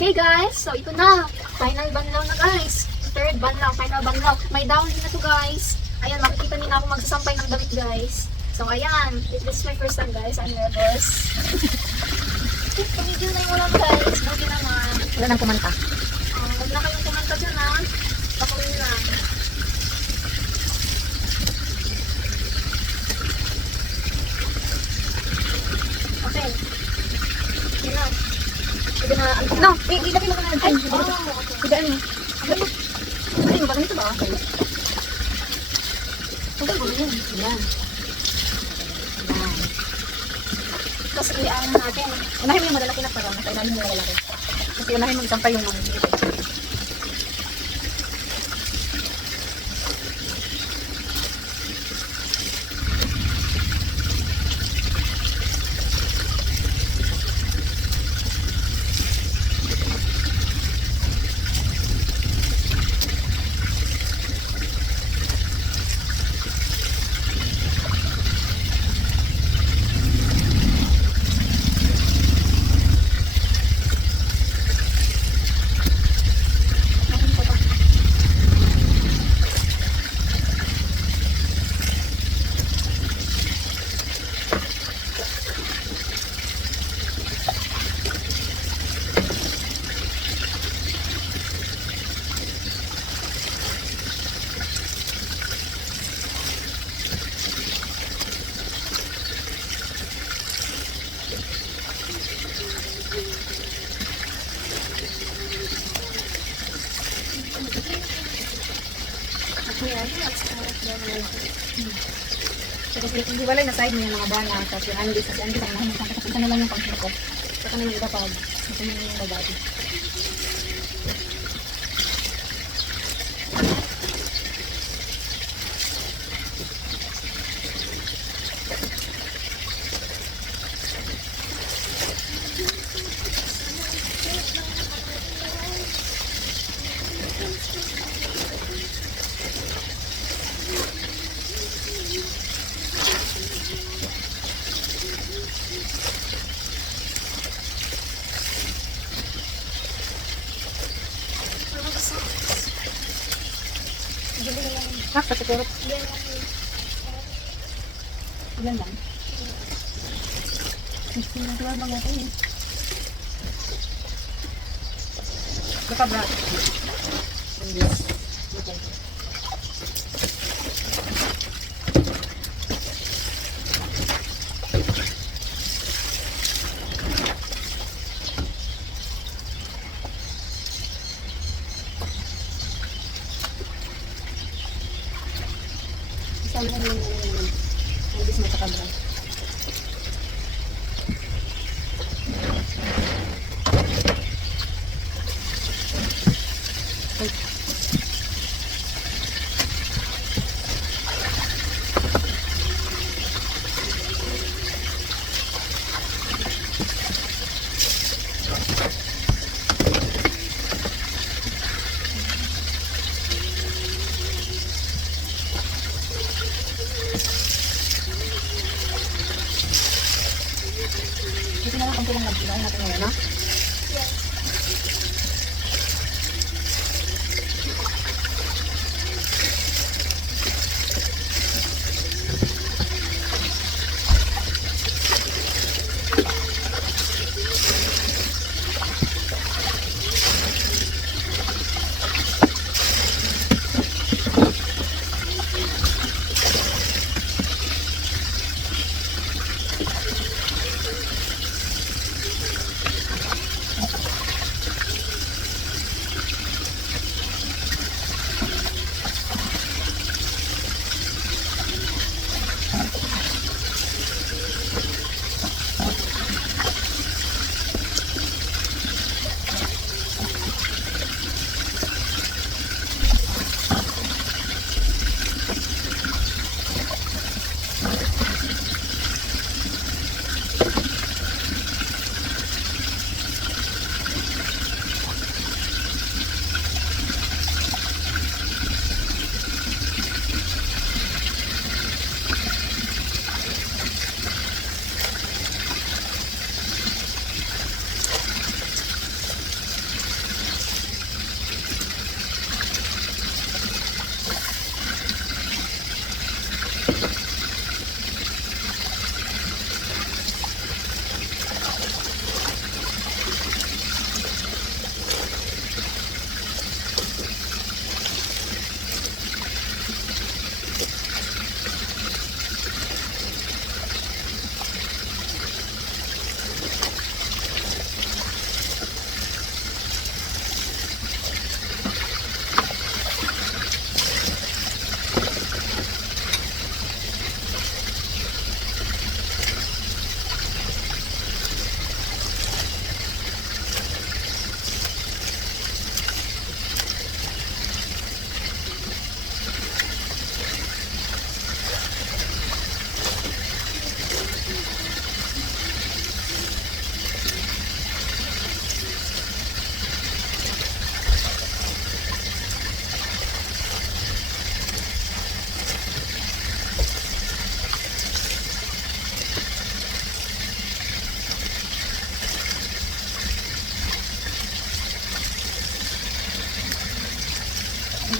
Okay guys, so ito na. Final banlaw na guys. Third banlaw, final banlaw. May download na to guys. Ayan, makikita niyo na ako magsasampay ng damit guys. So ayan, this is my first time guys. I'm nervous. Pamigil na yung ulam guys. Buti naman. Wala nang kumanta. Huwag na kayong kumanta dyan ha. Pakuin lang. Okay. Yun na. Pwede na, No, ilagay mo ka na. ay, Ay, oh, okay. Pwede ano? Ay, ba ganito ba? Okay. Okay, ba yun? Yan. Yan. Tapos iliaan natin. Unahin mo yung malalaki na parang nasa ilalim yung malalaki. Kasi unahin mo isampay yung mga dito. So, kasi hindi wala na side mo yung mga bana. Tapos yung Andy, kasi Andy lang naman. Tapos isa na lang yung pangsin ko. Saka na yung iba pag ito na yung babae. Ha? Pasiguro. Ilan lang? 15 na 12 lang natin eh. Baka bra. Okay. Isang na rin yung Andy mo sa kabra.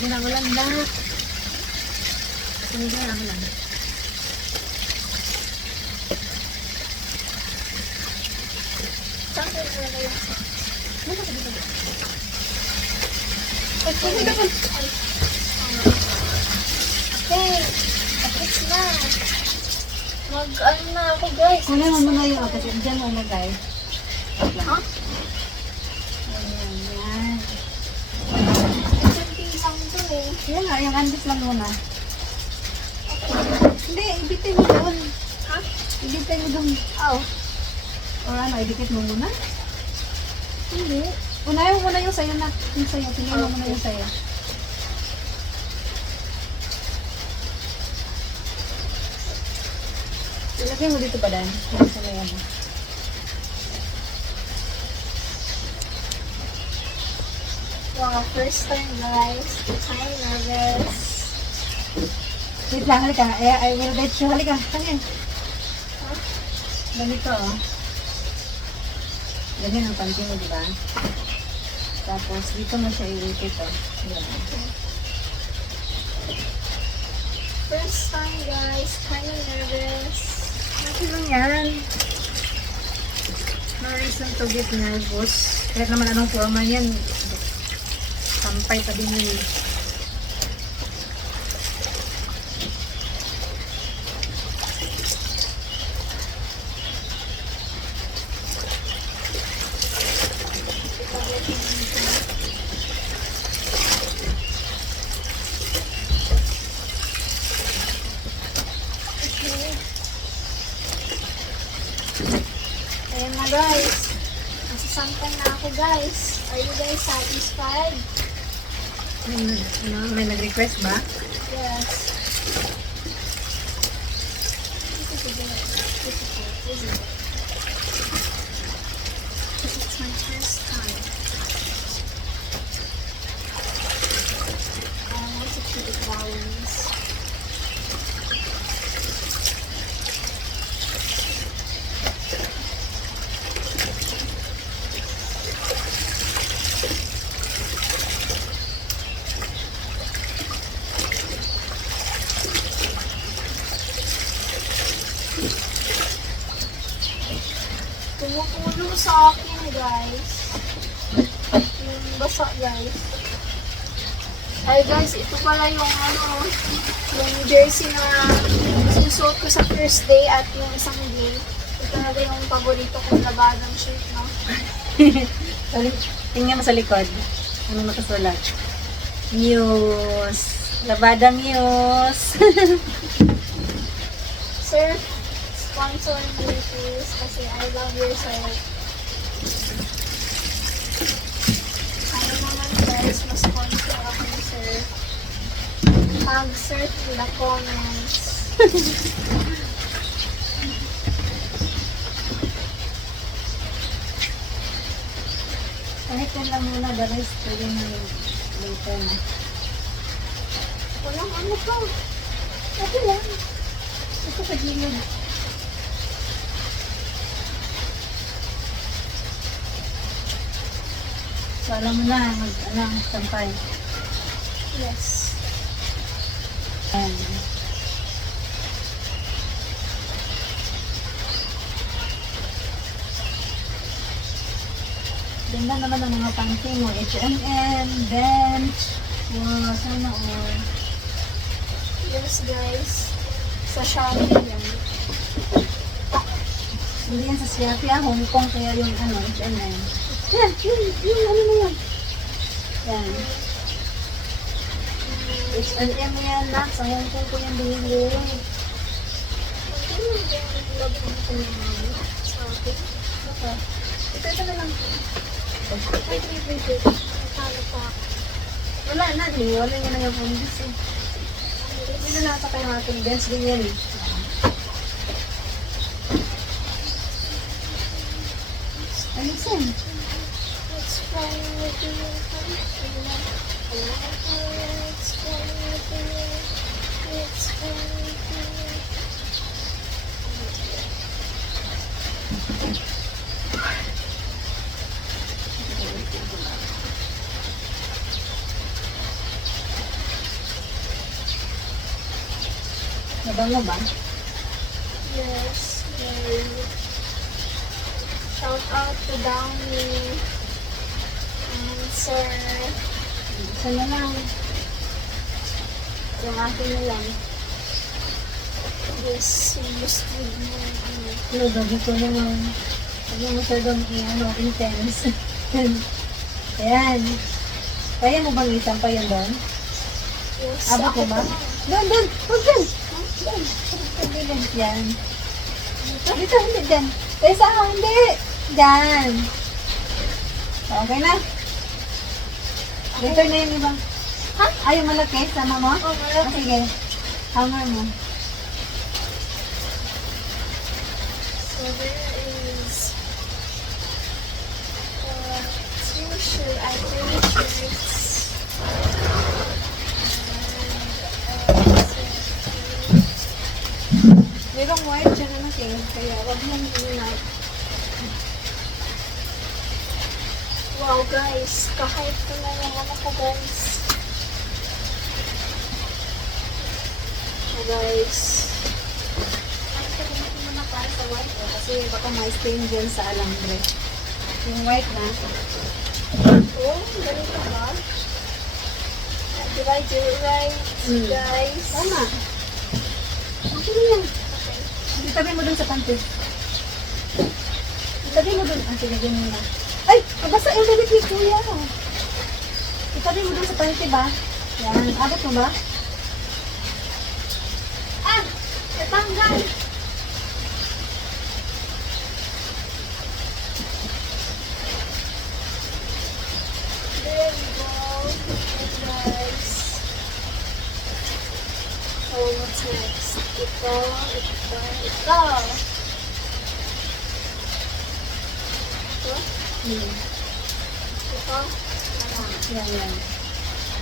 Hindi na ulan na. Hindi na ulan. Saan ko nilagay yung Ay, hindi ka pa. Okay, tapos na. Mag-ano na ako guys. Kunin mo muna yung kasi dyan mo ilagay. Ha? Ayan, yan. Kunti lang to eh. Yan nga, yung andis lang muna. Hindi, ibitin mo doon. Ha? Ibitin mo doon. Oh. Or ano, idikit mo muna? Hindi. Unahin mo muna yung sayo na. Yung sayo. Tingin mo muna yung sayo. Ilagay mo dito ba, Dan? Dito sa may ano. Wow, first time guys. I'm nervous. Wait lang, halika. I will let you. Halika. Halika. Ganito, oh. Ganyan ang panty mo, di ba? Tapos, dito mo siya iikit, oh. Yan. First time guys. Kind of nervous. Okay lang yan. No reason to get nervous. Kahit naman anong forma yan, sampay pa din yun. Ayan na guys. Nasasampay na ako guys. Are you guys satisfied? May nag-request ba? Yes. This is difficult, isn't it? It's my first time. I want to keep it balanced. Tumutulong sa akin, guys. Yung basa, guys. Ay, guys, ito pala yung ano, yung jersey na sinusuot ko sa first day at yung isang day. Ito talaga yung paborito kong labadang shirt, no? Tingnan mo sa likod. Ano nakasulat? Muse. Labada Muse. Sir, sponsor me please kasi I love your shirt. Sana naman guys, ma-sponsor ako ni sir. Pag-surf in the comments. Kahit yan lang muna, the rest pwede na later na. Walang ano ka. Okay lang. Ito sa gilid. So, alam mo na, sampay. Yes. Ayan. Ganda naman ang mga panty mo. H&M, Bench. Wow, sana all. Yes guys. Sa Shopee yan. Hindi yan sa Shopee, Hong Kong, kaya yung ano, H&M. Yan, yung ano na yan. Yan. H&M yan, Nak. Sa Hong Kong ko yan binili. Ano yung lagyan ko ng Shopee? Okay. Ito na lang. Wait. Akala pa. Wala na, wala nga na yung pundis eh. Hindi na nata kayo mga tendens din yan eh. Alisin. It's fine with you. It's fine with you. It's fine with you. Bango ba? Yes, very. Shout out to Downey and Sir. Isa na lang. Yung akin na lang. This used with my Ludogi ko naman. Huwag mo masyadong intense. Ayan. Kaya mo bang isampay yan doon? Yes, Abot mo ba? Doon! Huwag dyan! Doon! Hindi lang yan. Dito, hindi dyan. Tessa, hindi! Dyan! Okay na? Dito na yung ibang. Ha? Ay, yung malaki. Sama mo? Oh, malaki. Sige. Hanger mo. So there is two shirts, three shirts. Merong white dyan na natin. Kaya wag mong na. Wow guys, kahit ko na yung ano ko guys. So guys. Ay, sabihin mo na para sa white. Kasi baka may stain dyan sa alambre. Yung white na. Oh, ganito ba? Did I do it right, guys? Tama. Okay na yan. Okay. Itabi mo dun sa panty. Itabi mo dun. Sige, ganyan na. Ay! Mabasa yung damit ni Kuya. Itabi mo dun sa panty ba? Yan. Abot mo ba? Ah! Natanggal! There we go. Okay, guys. So, what's next? Ito. Ito. Hmm. Ito. Ayan. Yan, yan.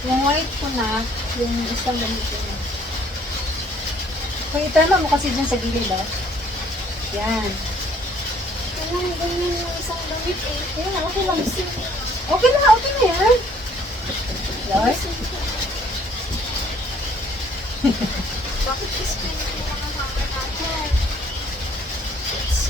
Yung white ko na, yung isang damit ko na. Kung itama mo kasi dyan sa gilid, oh. Yan. Ayan, ganyan yung isang damit eh. Yan, okay lang. Okay na yan. Yan. Bakit gusto nyo yung mga hammer natin? It's,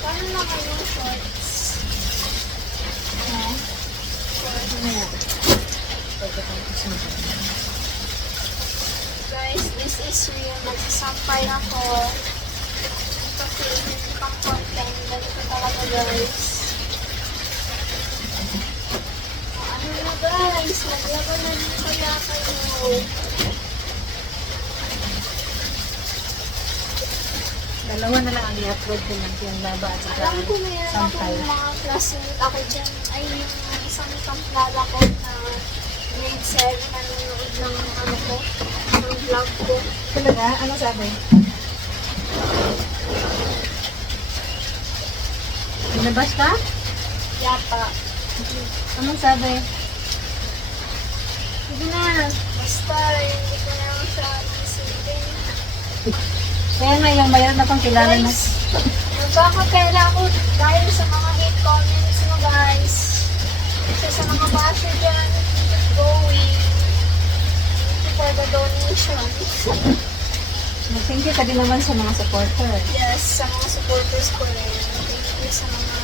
paano naman yung shorts? Guys, this is real. Magsasampay ako. Kasi hindi pang content. Ganito talaga guys. Ano na guys? Maglaban na din kaya kayo. Dalawa na lang ang i-upload ko lang yung laba at saka Alam ko na yan ako sampay. yung mga classmate ako dyan. Ay, yung isang kamplala ko na grade 7 nanonood ng ano ko, ng vlog ko. Talaga? Ano sabi? Binabas ka? Yata. Anong sabi? Sige na. Basta, hindi ko na siya isipin. Kaya na yung mayroon na pang kilala na. Guys, nagkakapela ako dahil sa mga hate comments mo guys. So, sa mga basher dyan, keep going. Thank you for the donation. Thank you ka din naman sa mga supporter. Yes, sa mga supporters ko rin. Thank you sa mga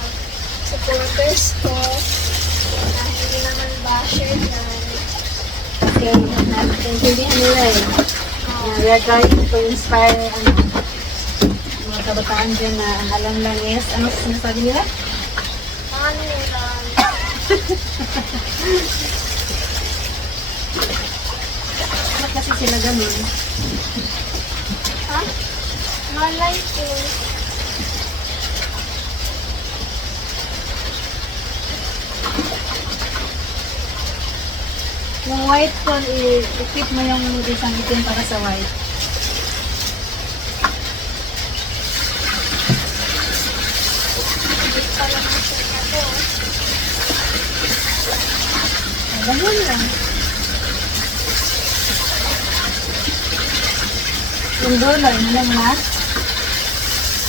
supporters ko na hindi naman basher dyan. Kasi naintindihan nila eh. We are trying to inspire mga kabataan dyan na ang alam lang is, ano sinasabi nila? Ano nila? Bakit kasi sila ganun? Ha? Malay ko. Yung white ko, i-keep mo yung isang itim para sa white. Hindi pa lang siya ako. Ganyan lang. Yung dulo, yun lang na.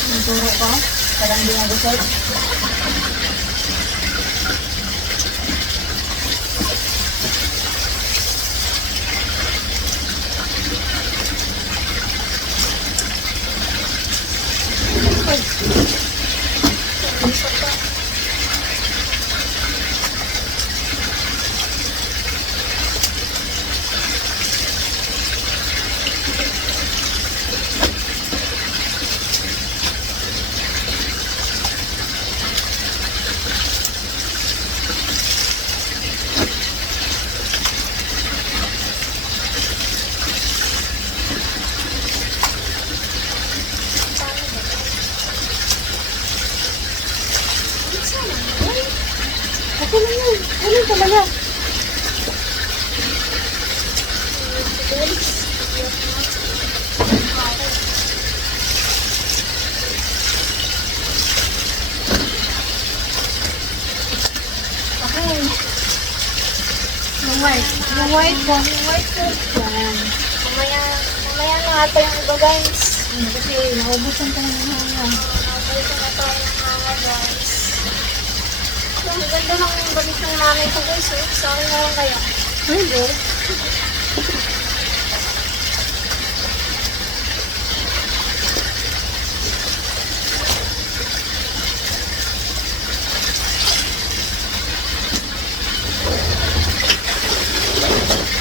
Yung turo ko. Parang hindi nagusot. Isa pa. Okay lang yun. Ano talaga? Okay. Yung white. Yung white ko. Yung white ko. Yan. Mamaya na ata yung iba guys. Kasi naubusan ka na ng hanga. Nabalik na tayo ng mga guys. Ang ganda ng balik ng nanay ko guys. Sa akin na lang kaya. Pwede.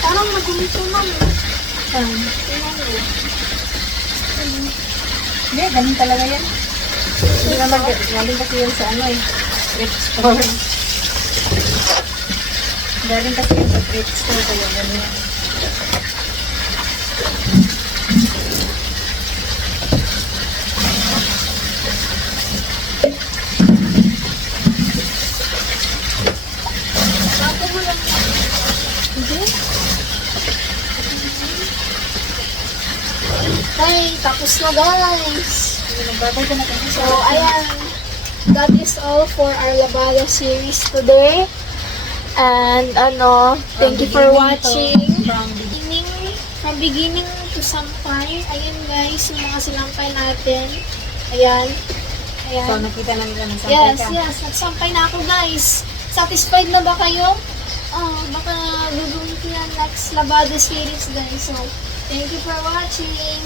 Parang madumi ko lang. Yan. Tingnan mo. Hindi, ganun talaga yan. Hindi naman, galing kasi yun sa ano eh. Thrift store. Galing kasi yun sa thrift store, kaya ganun yan. Ako mo lang yan. Hindi. Ay, tapos na guys. Nagbabay ka na kasi So, ayan. That is all for our Labada series today. And, thank you for watching. From beginning to sampay. Ayan guys, yung mga sinampay natin. Ayan. Ayan. So, nakita na nila ng sampay Yes, ka. yes. Nagsampay na ako guys. Satisfied na ba kayo? Oh, baka gagawin ko yan next Labada series guys. So, thank you for watching.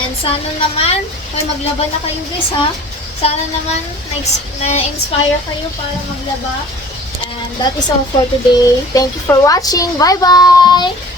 And sana naman, maglaba na kayo guys ha. Sana naman na-inspire kayo para maglaba. And that is all for today. Thank you for watching. Bye-bye!